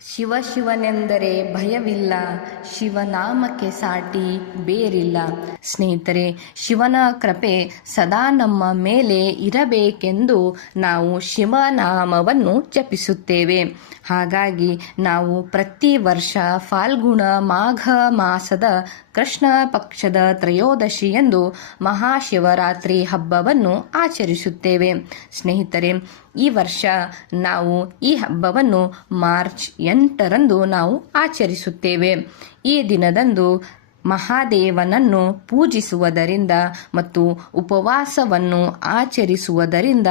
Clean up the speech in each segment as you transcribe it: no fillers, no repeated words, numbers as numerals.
ಶಿವನೆಂದರೆ ಭಯವಿಲ್ಲ, ಶಿವನಾಮಕ್ಕೆ ಸಾಟಿ ಬೇರಿಲ್ಲ. ಸ್ನೇಹಿತರೆ, ಶಿವನ ಕೃಪೆ ಸದಾ ನಮ್ಮ ಮೇಲೆ ಇರಬೇಕೆಂದು ನಾವು ಶಿವನಾಮವನ್ನು ಜಪಿಸುತ್ತೇವೆ. ಹಾಗಾಗಿ ನಾವು ಪ್ರತಿ ವರ್ಷ ಫಾಲ್ಗುಣ ಮಾಘ ಮಾಸದ ಕೃಷ್ಣ ಪಕ್ಷದ ತ್ರಯೋದಶಿಯಂದು ಮಹಾಶಿವರಾತ್ರಿ ಹಬ್ಬವನ್ನು ಆಚರಿಸುತ್ತೇವೆ. ಸ್ನೇಹಿತರೆ, ಈ ವರ್ಷ ನಾವು ಈ ಹಬ್ಬವನ್ನು ಮಾರ್ಚ್ 8ರಂದು ನಾವು ಆಚರಿಸುತ್ತೇವೆ. ಈ ದಿನದಂದು ಮಹಾದೇವನನ್ನು ಪೂಜಿಸುವುದರಿಂದ ಮತ್ತು ಉಪವಾಸವನ್ನು ಆಚರಿಸುವುದರಿಂದ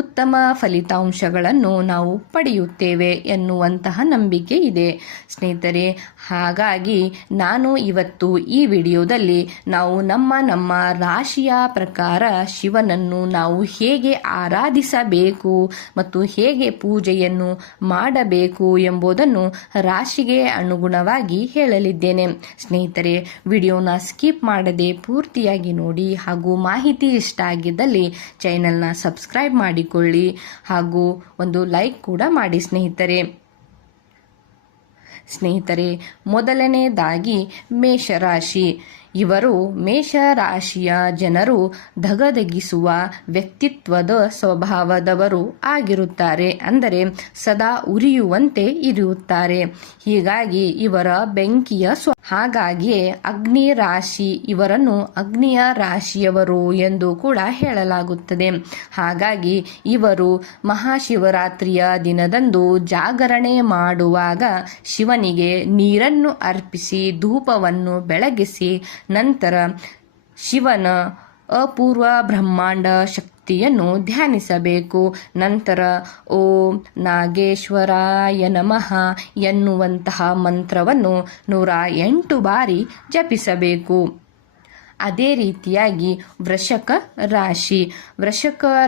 ಉತ್ತಮ ಫಲಿತಾಂಶಗಳನ್ನು ನಾವು ಪಡೆಯುತ್ತೇವೆ ಎನ್ನುವಂತಹ ನಂಬಿಕೆ ಇದೆ. ಸ್ನೇಹಿತರೆ, ಹಾಗಾಗಿ ನಾನು ಇವತ್ತು ಈ ವಿಡಿಯೋದಲ್ಲಿ ನಾವು ನಮ್ಮ ರಾಶಿಯ ಪ್ರಕಾರ ಶಿವನನ್ನು ನಾವು ಹೇಗೆ ಆರಾಧಿಸಬೇಕು ಮತ್ತು ಹೇಗೆ ಪೂಜೆಯನ್ನು ಮಾಡಬೇಕು ಎಂಬುದನ್ನು ರಾಶಿಗೆ ಅನುಗುಣವಾಗಿ ಹೇಳಲಿದ್ದೇನೆ. ಸ್ನೇಹಿತರೆ, ವಿಡಿಯೋನ ಸ್ಕಿಪ್ ಮಾಡದೆ ಪೂರ್ತಿಯಾಗಿ ನೋಡಿ ಹಾಗೂ ಮಾಹಿತಿ ಇಷ್ಟ ಆಗಿದ್ದಲ್ಲಿ ಚಾನೆಲ್ನ ಸಬ್ಸ್ಕ್ರೈಬ್ ಮಾಡಿಕೊಳ್ಳಿ ಹಾಗೂ ಒಂದು ಲೈಕ್ ಕೂಡ ಮಾಡಿ. ಸ್ನೇಹಿತರೆ, ಮೊದಲನೇದಾಗಿ ಮೇಷರಾಶಿ. ಇವರು ಮೇಷರಾಶಿಯ ಜನರು ಧಗಧಗಿಸುವ ವ್ಯಕ್ತಿತ್ವದ ಸ್ವಭಾವದವರು ಆಗಿರುತ್ತಾರೆ. ಅಂದರೆ ಸದಾ ಉರಿಯುವಂತೆ ಇರುತ್ತಾರೆ. ಹೀಗಾಗಿ ಇವರ ಬೆಂಕಿಯ ಹಾಗಾಗಿಯೇ ಅಗ್ನಿ ರಾಶಿ, ಇವರನ್ನು ಅಗ್ನಿಯ ರಾಶಿಯವರು ಎಂದು ಕೂಡ ಹೇಳಲಾಗುತ್ತದೆ. ಹಾಗಾಗಿ ಇವರು ಮಹಾಶಿವರಾತ್ರಿಯ ದಿನದಂದು ಜಾಗರಣೆ ಮಾಡುವಾಗ ಶಿವನಿಗೆ ನೀರನ್ನು ಅರ್ಪಿಸಿ ಧೂಪವನ್ನು ಬೆಳಗಿಸಿ ನಂತರ ಶಿವನ ಅಪೂರ್ವ ಬ್ರಹ್ಮಾಂಡ ಶಕ್ತಿಯನ್ನು ಧ್ಯಾನಿಸಬೇಕು. ನಂತರ ಓಂ ನಾಗೇಶ್ವರಾಯ ನಮಃ ಎನ್ನುವಂತಹ ಮಂತ್ರವನ್ನು 108 ಬಾರಿ ಜಪಿಸಬೇಕು. ಅದೇ ರೀತಿಯಾಗಿ ವೃಷಕ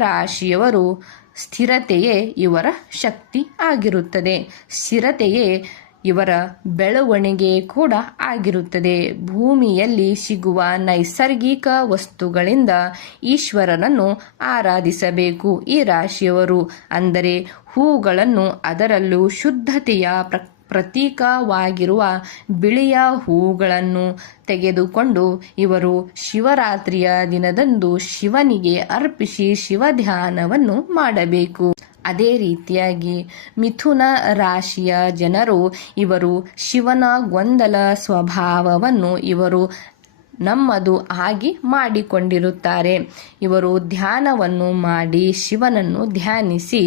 ರಾಶಿಯವರು ಸ್ಥಿರತೆಯೇ ಇವರ ಶಕ್ತಿ ಆಗಿರುತ್ತದೆ. ಸ್ಥಿರತೆಯೇ ಇವರ ಬೆಳವಣಿಗೆ ಕೂಡ ಆಗಿರುತ್ತದೆ. ಭೂಮಿಯಲ್ಲಿ ಸಿಗುವ ನೈಸರ್ಗಿಕ ವಸ್ತುಗಳಿಂದ ಈಶ್ವರನನ್ನು ಆರಾಧಿಸಬೇಕು ಈ ರಾಶಿಯವರು. ಅಂದರೆ ಹೂಗಳನ್ನು, ಅದರಲ್ಲೂ ಶುದ್ಧತೆಯ ಪ್ರತೀಕವಾಗಿರುವ ಬಿಳಿಯ ಹೂಗಳನ್ನು ತೆಗೆದುಕೊಂಡು ಇವರು ಶಿವರಾತ್ರಿಯ ದಿನದಂದು ಶಿವನಿಗೆ ಅರ್ಪಿಸಿ ಶಿವಧ್ಯಾನವನ್ನು ಮಾಡಬೇಕು. ಅದೇ ರೀತಿಯಾಗಿ ಮಿಥುನ ರಾಶಿಯ ಜನರು, ಇವರು ಶಿವನ ಗೊಂದಲ ಸ್ವಭಾವವನ್ನು ಇವರು ನಮ್ಮದು ಆಗಿ ಮಾಡಿಕೊಂಡಿರುತ್ತಾರೆ. ಇವರು ಧ್ಯಾನವನ್ನು ಮಾಡಿ ಶಿವನನ್ನು ಧ್ಯಾನಿಸಿ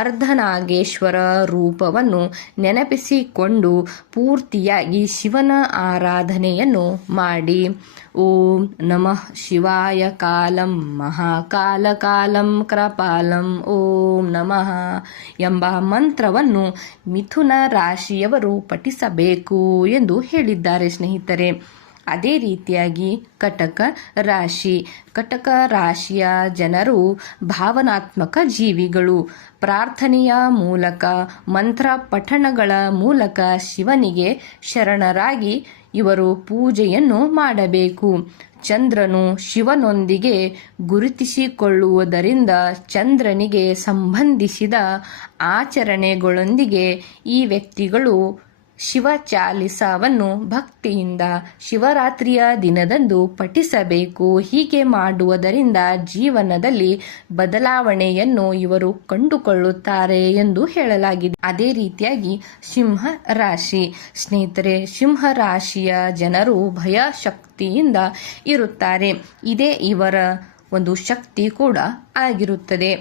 ಅರ್ಧನಾಗೇಶ್ವರ ರೂಪವನ್ನು ನೆನಪಿಸಿಕೊಂಡು ಪೂರ್ತಿಯಾಗಿ ಶಿವನ ಆರಾಧನೆಯನ್ನು ಮಾಡಿ ಓಂ ನಮಃ ಶಿವಾಯ ಕಾಲಂ ಮಹಾಕಾಲ ಕಾಲಂ ಕೃಪಾಲಂ ಓಂ ನಮಃ ಎಂಬ ಮಂತ್ರವನ್ನು ಮಿಥುನ ರಾಶಿಯವರು ಪಠಿಸಬೇಕು ಎಂದು ಹೇಳಿದ್ದಾರೆ. ಸ್ನೇಹಿತರೆ, ಅದೇ ರೀತಿಯಾಗಿ ಕಟಕ ರಾಶಿಯ ಜನರು ಭಾವನಾತ್ಮಕ ಜೀವಿಗಳು. ಪ್ರಾರ್ಥನೆಯ ಮೂಲಕ, ಮಂತ್ರ ಪಠಣಗಳ ಮೂಲಕ ಶಿವನಿಗೆ ಶರಣರಾಗಿ ಇವರು ಪೂಜೆಯನ್ನು ಮಾಡಬೇಕು. ಚಂದ್ರನು ಶಿವನೊಂದಿಗೆ ಗುರುತಿಸಿಕೊಳ್ಳುವುದರಿಂದ ಚಂದ್ರನಿಗೆ ಸಂಬಂಧಿಸಿದ ಆಚರಣೆಗಳೊಂದಿಗೆ ಈ ವ್ಯಕ್ತಿಗಳು ಶಿವ ಚಾಲಿಸವನ್ನು ಭಕ್ತಿಯಿಂದ ಶಿವರಾತ್ರಿಯ ದಿನದಂದು ಪಠಿಸಬೇಕು. ಹೀಗೆ ಮಾಡುವುದರಿಂದ ಜೀವನದಲ್ಲಿ ಬದಲಾವಣೆಯನ್ನು ಇವರು ಕಂಡುಕೊಳ್ಳುತ್ತಾರೆ ಎಂದು ಹೇಳಲಾಗಿದೆ. ಅದೇ ರೀತಿಯಾಗಿ ಸಿಂಹ ರಾಶಿ. ಸ್ನೇಹಿತರೆ, ಸಿಂಹ ರಾಶಿಯ ಜನರು ಭಯ ಶಕ್ತಿಯಿಂದ ಇರುತ್ತಾರೆ. ಇದೇ ಇವರ ಒಂದು ಶಕ್ತಿ ಕೂಡ ಆಗಿರುತ್ತದೆ.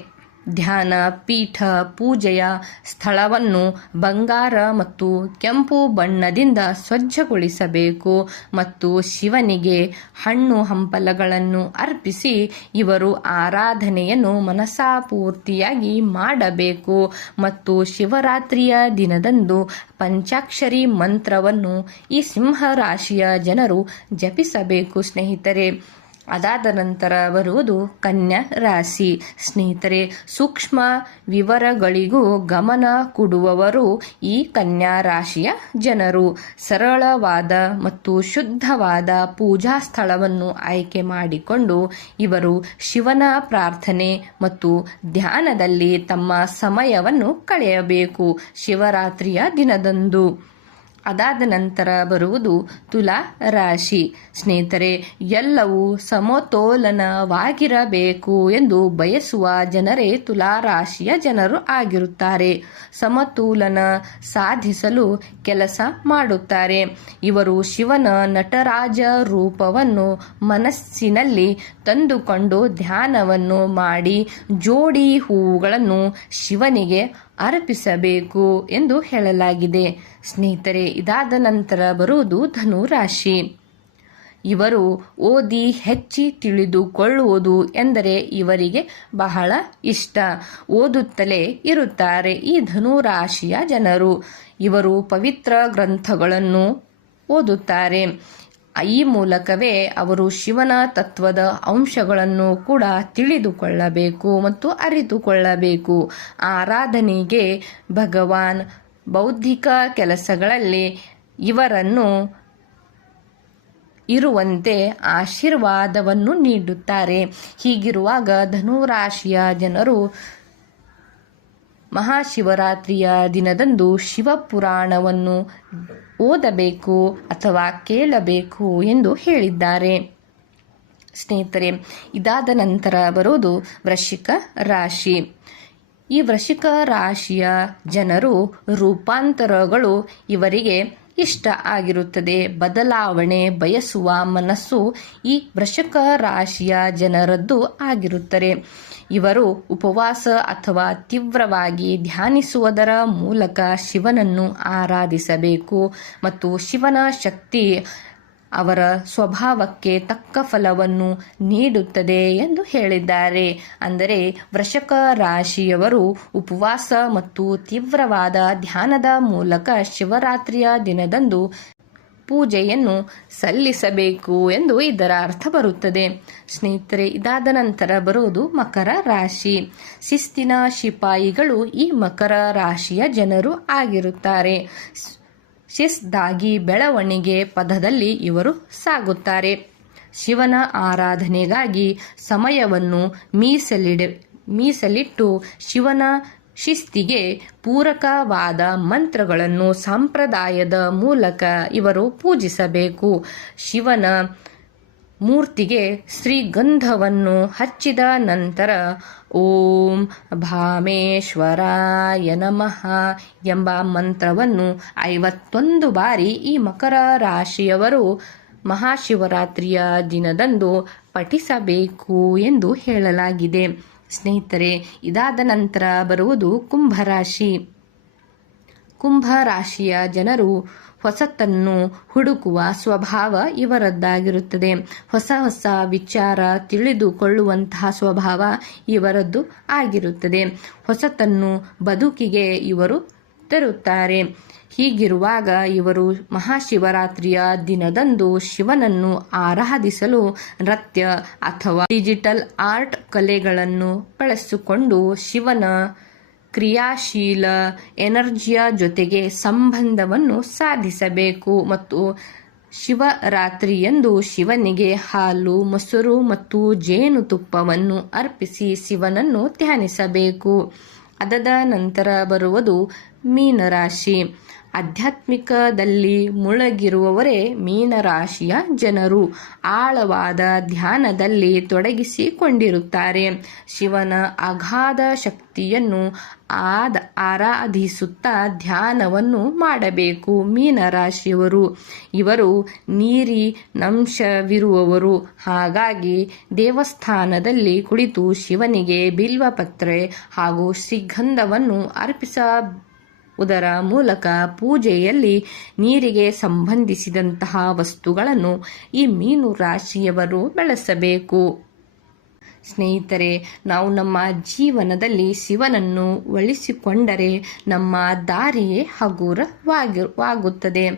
ಧ್ಯಾನ ಪೀಠ ಪೂಜೆಯ ಸ್ಥಳವನ್ನು ಬಂಗಾರ ಮತ್ತು ಕೆಂಪು ಬಣ್ಣದಿಂದ ಸ್ವಚ್ಛಗೊಳಿಸಬೇಕು ಮತ್ತು ಶಿವನಿಗೆ ಹಣ್ಣು ಹಂಪಲಗಳನ್ನು ಅರ್ಪಿಸಿ ಇವರು ಆರಾಧನೆಯನ್ನು ಮನಸ್ಸಾಪೂರ್ತಿಯಾಗಿ ಮಾಡಬೇಕು. ಮತ್ತು ಶಿವರಾತ್ರಿಯ ದಿನದಂದು ಪಂಚಾಕ್ಷರಿ ಮಂತ್ರವನ್ನು ಈ ಸಿಂಹ ರಾಶಿಯ ಜನರು ಜಪಿಸಬೇಕು. ಸ್ನೇಹಿತರೆ, ಅದಾದ ನಂತರ ಬರುವುದು ಕನ್ಯಾ ರಾಶಿ. ಸ್ನೇಹಿತರೆ, ಸೂಕ್ಷ್ಮ ವಿವರಗಳಿಗೂ ಗಮನ ಕೊಡುವವರು ಈ ಕನ್ಯಾ ರಾಶಿಯ ಜನರು. ಸರಳವಾದ ಮತ್ತು ಶುದ್ಧವಾದ ಪೂಜಾ ಸ್ಥಳವನ್ನು ಆಯ್ಕೆ ಮಾಡಿಕೊಂಡು ಇವರು ಶಿವನ ಪ್ರಾರ್ಥನೆ ಮತ್ತು ಧ್ಯಾನದಲ್ಲಿ ತಮ್ಮ ಸಮಯವನ್ನು ಕಳೆಯಬೇಕು ಶಿವರಾತ್ರಿಯ ದಿನದಂದು. ಅದಾದ ನಂತರ ಬರುವುದು ತುಲಾ ರಾಶಿ. ಸ್ನೇಹಿತರೆ, ಎಲ್ಲವೂ ಸಮತೋಲನವಾಗಿರಬೇಕು ಎಂದು ಬಯಸುವ ಜನರೇ ತುಲಾ ರಾಶಿಯ ಜನರು ಆಗಿರುತ್ತಾರೆ. ಸಮತೋಲನ ಸಾಧಿಸಲು ಕೆಲಸ ಮಾಡುತ್ತಾರೆ. ಇವರು ಶಿವನ ನಟರಾಜ ರೂಪವನ್ನು ಮನಸ್ಸಿನಲ್ಲಿ ತಂದುಕೊಂಡು ಧ್ಯಾನವನ್ನು ಮಾಡಿ ಜೋಡಿ ಹೂವುಗಳನ್ನು ಶಿವನಿಗೆ ಅರ್ಪಿಸಬೇಕು ಎಂದು ಹೇಳಲಾಗಿದೆ. ಸ್ನೇಹಿತರೆ, ಇದಾದ ನಂತರ ಬರುವುದು ಧನು ರಾಶಿ. ಇವರು ಓದಿ ಹೆಚ್ಚಿ ತಿಳಿದುಕೊಳ್ಳುವುದು ಎಂದರೆ ಇವರಿಗೆ ಬಹಳ ಇಷ್ಟ. ಓದುತ್ತಲೇ ಇರುತ್ತಾರೆ ಈ ಧನು ರಾಶಿಯ ಜನರು. ಇವರು ಪವಿತ್ರ ಗ್ರಂಥಗಳನ್ನು ಓದುತ್ತಾರೆ. ಈ ಮೂಲಕವೇ ಅವರು ಶಿವನ ತತ್ವದ ಅಂಶಗಳನ್ನು ಕೂಡ ತಿಳಿದುಕೊಳ್ಳಬೇಕು ಮತ್ತು ಅರಿತುಕೊಳ್ಳಬೇಕು. ಆರಾಧನೆಗೆ ಭಗವಾನ್ ಬೌದ್ಧಿಕ ಕೆಲಸಗಳಲ್ಲಿ ಇವರನ್ನು ಇರುವಂತೆ ಆಶೀರ್ವಾದವನ್ನು ನೀಡುತ್ತಾರೆ. ಹೀಗಿರುವಾಗ ಧನುರಾಶಿಯ ಜನರು ಮಹಾಶಿವರಾತ್ರಿಯ ದಿನದಂದು ಶಿವಪುರಾಣವನ್ನು ಓದಬೇಕು ಅಥವಾ ಕೇಳಬೇಕು ಎಂದು ಹೇಳಿದ್ದಾರೆ. ಸ್ನೇಹಿತರೆ, ಇದಾದ ನಂತರ ಬರುವುದು ವೃಶ್ಚಿಕ ರಾಶಿ. ಈ ವೃಶ್ಚಿಕ ರಾಶಿಯ ಜನರು ರೂಪಾಂತರಗಳು ಇವರಿಗೆ ಇಷ್ಟ ಆಗಿರುತ್ತದೆ. ಬದಲಾವಣೆ ಬಯಸುವ ಮನಸ್ಸು ಈ ವೃಶ್ಚಿಕ ರಾಶಿಯ ಜನರದ್ದು ಆಗಿರುತ್ತದೆ. ಇವರು ಉಪವಾಸ ಅಥವಾ ತೀವ್ರವಾಗಿ ಧ್ಯಾನಿಸುವುದರ ಮೂಲಕ ಶಿವನನ್ನು ಆರಾಧಿಸಬೇಕು ಮತ್ತು ಶಿವನ ಶಕ್ತಿ ಅವರ ಸ್ವಭಾವಕ್ಕೆ ತಕ್ಕ ಫಲವನ್ನು ನೀಡುತ್ತದೆ ಎಂದು ಹೇಳಿದ್ದಾರೆ. ಅಂದರೆ ವೃಶ್ಚಿಕ ರಾಶಿಯವರು ಉಪವಾಸ ಮತ್ತು ತೀವ್ರವಾದ ಧ್ಯಾನದ ಮೂಲಕ ಶಿವರಾತ್ರಿಯ ದಿನದಂದು ಪೂಜೆಯನ್ನು ಸಲ್ಲಿಸಬೇಕು ಎಂದು ಇದರ ಅರ್ಥ ಬರುತ್ತದೆ. ಸ್ನೇಹಿತರೆ, ಇದಾದ ನಂತರ ಬರುವುದು ಮಕರ ರಾಶಿ. ಶಿಸ್ತಿನ ಸಿಪಾಯಿಗಳು ಈ ಮಕರ ರಾಶಿಯ ಜನರು ಆಗಿರುತ್ತಾರೆ. ಶಿಸ್ತಾಗಿ ಬೆಳವಣಿಗೆ ಪಥದಲ್ಲಿ ಇವರು ಸಾಗುತ್ತಾರೆ. ಶಿವನ ಆರಾಧನೆಗಾಗಿ ಸಮಯವನ್ನು ಮೀಸಲಿಟ್ಟು ಶಿವನ ಶಿಸ್ತಿಗೆ ಪೂರಕವಾದ ಮಂತ್ರಗಳನ್ನು ಸಂಪ್ರದಾಯದ ಮೂಲಕ ಇವರು ಪೂಜಿಸಬೇಕು. ಶಿವನ ಮೂರ್ತಿಗೆ ಶ್ರೀಗಂಧವನ್ನು ಹಚ್ಚಿದ ನಂತರ ಓಂ ಭಾಮೇಶ್ವರಾಯ ನಮಃ ಎಂಬ ಮಂತ್ರವನ್ನು 51 ಬಾರಿ ಈ ಮಕರ ರಾಶಿಯವರು ಮಹಾಶಿವರಾತ್ರಿಯ ದಿನದಂದು ಪಠಿಸಬೇಕು ಎಂದು ಹೇಳಲಾಗಿದೆ. ಸ್ನೇಹಿತರೆ, ಇದಾದ ನಂತರ ಬರುವುದು ಕುಂಭರಾಶಿ. ಕುಂಭರಾಶಿಯ ಜನರು ಹೊಸತನ್ನು ಹುಡುಕುವ ಸ್ವಭಾವ ಇವರದ್ದಾಗಿರುತ್ತದೆ. ಹೊಸ ಹೊಸ ವಿಚಾರ ತಿಳಿದುಕೊಳ್ಳುವಂತಹ ಸ್ವಭಾವ ಇವರದ್ದು ಆಗಿರುತ್ತದೆ. ಹೊಸತನ್ನು ಬದುಕಿಗೆ ಇವರು ತರುತ್ತಾರೆ. ಹೀಗಿರುವಾಗ ಇವರು ಮಹಾಶಿವರಾತ್ರಿಯ ದಿನದಂದು ಶಿವನನ್ನು ಆರಾಧಿಸಲು ನೃತ್ಯ ಅಥವಾ ಡಿಜಿಟಲ್ ಆರ್ಟ್ ಕಲೆಗಳನ್ನು ಬಳಸಿಕೊಂಡು ಶಿವನ ಕ್ರಿಯಾಶೀಲ ಎನರ್ಜಿಯ ಜೊತೆಗೆ ಸಂಬಂಧವನ್ನು ಸಾಧಿಸಬೇಕು ಮತ್ತು ಶಿವರಾತ್ರಿಯಂದು ಶಿವನಿಗೆ ಹಾಲು, ಮೊಸರು ಮತ್ತು ಜೇನುತುಪ್ಪವನ್ನು ಅರ್ಪಿಸಿ ಶಿವನನ್ನು ಧ್ಯಾನಿಸಬೇಕು. ಅದಾದ ನಂತರ ಬರುವುದು ಮೀನರಾಶಿ. ಆಧ್ಯಾತ್ಮಿಕದಲ್ಲಿ ಮುಳುಗಿರುವವರೇ ಮೀನರಾಶಿಯ ಜನರು. ಆಳವಾದ ಧ್ಯಾನದಲ್ಲಿ ತೊಡಗಿಸಿಕೊಂಡಿರುತ್ತಾರೆ. ಶಿವನ ಅಗಾಧ ಶಕ್ತಿಯನ್ನು ಆರಾಧಿಸುತ್ತಾ ಧ್ಯಾನವನ್ನು ಮಾಡಬೇಕು ಮೀನರಾಶಿಯವರು. ಇವರು ನೀರಿನಂಶವಿರುವವರು. ಹಾಗಾಗಿ ದೇವಸ್ಥಾನದಲ್ಲಿ ಕುಳಿತು ಶಿವನಿಗೆ ಬಿಲ್ವಪತ್ರೆ ಹಾಗೂ ಶ್ರೀಗಂಧವನ್ನು ಅರ್ಪಿಸುವುದರ ಮೂಲಕ ಪೂಜೆಯಲ್ಲಿ ನೀರಿಗೆ ಸಂಬಂಧಿಸಿದಂತಹ ವಸ್ತುಗಳನ್ನು ಈ ಮೀನು ರಾಶಿಯವರು ಬೆಳೆಸಬೇಕು. ಸ್ನೇಹಿತರೆ, ನಾವು ನಮ್ಮ ಜೀವನದಲ್ಲಿ ಶಿವನನ್ನು ಒಲಿಸಿಕೊಂಡರೆ ನಮ್ಮ ದಾರಿಯೇ ಹಗುರವಾಗುತ್ತದೆ.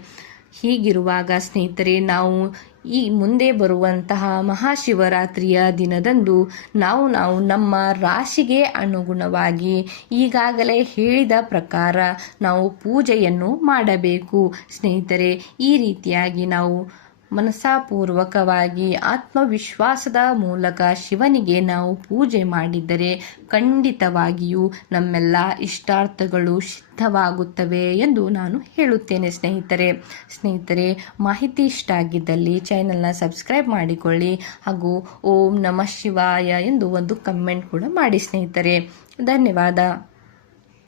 ಹೀಗಿರುವಾಗ ಸ್ನೇಹಿತರೆ, ನಾವು ಈ ಮುಂದೆ ಬರುವಂತಹ ಮಹಾಶಿವರಾತ್ರಿಯ ದಿನದಂದು ನಾವು ನಮ್ಮ ರಾಶಿಗೆ ಅನುಗುಣವಾಗಿ ಈಗಾಗಲೇ ಹೇಳಿದ ಪ್ರಕಾರ ನಾವು ಪೂಜೆಯನ್ನು ಮಾಡಬೇಕು ಸ್ನೇಹಿತರೆ. ಈ ರೀತಿಯಾಗಿ ನಾವು ಮನಸ್ಸಾಪೂರ್ವಕವಾಗಿ ಆತ್ಮವಿಶ್ವಾಸದ ಮೂಲಕ ಶಿವನಿಗೆ ನಾವು ಪೂಜೆ ಮಾಡಿದ್ದರೆ ಖಂಡಿತವಾಗಿಯೂ ನಮ್ಮೆಲ್ಲ ಇಷ್ಟಾರ್ಥಗಳು ಸಿದ್ಧವಾಗುತ್ತವೆ ಎಂದು ನಾನು ಹೇಳುತ್ತೇನೆ ಸ್ನೇಹಿತರೆ. ಮಾಹಿತಿ ಇಷ್ಟ ಆಗಿದ್ದಲ್ಲಿ ಚಾನೆಲ್ನ ಸಬ್ಸ್ಕ್ರೈಬ್ ಮಾಡಿಕೊಳ್ಳಿ ಹಾಗೂ ಓಂ ನಮಃ ಶಿವಾಯ ಎಂದು ಒಂದು ಕಮೆಂಟ್ ಕೂಡ ಮಾಡಿ ಸ್ನೇಹಿತರೆ. ಧನ್ಯವಾದ.